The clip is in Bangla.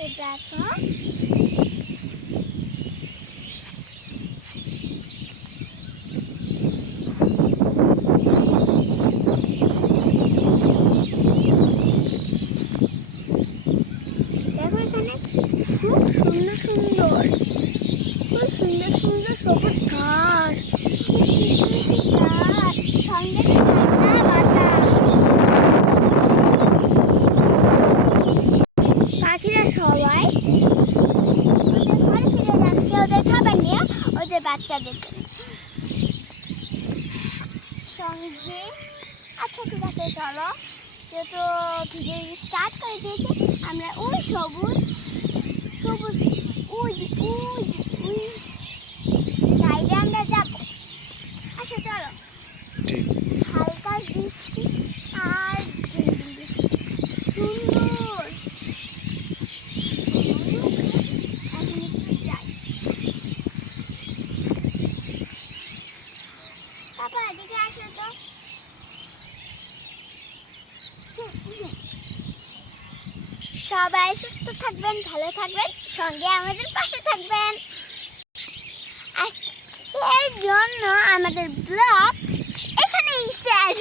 শাকগুলো হয়ে আসছে দেখো দেখো এখানে খুব সুন্দর সুন্দর খুব সুন্দর সুন্দর সবুজ ঘাস খুব মিষ্টি মিষ্টি গাছ সঙ্গে পাখিরা সবাই ঘরে ফিরে যাচ্ছে ওদের খাবার নিয়ে ওদের বাচ্চাদের সঙ্গে আচ্ছা ঠিক আছে চলো। যেহেতু ভিডিও স্টার্ট করে দিয়েছে আমরা ওই সবুজ সবুজ ওই ওই ওই সাইডে আমরা যাব। আচ্ছা চলো। ঠিক। সবাই সুস্থ থাকবেন, ভালো থাকবেন, সঙ্গে আমাদের পাশে থাকবেন। আজকের জন্য আমাদের ব্লগ এখানেই শেষ।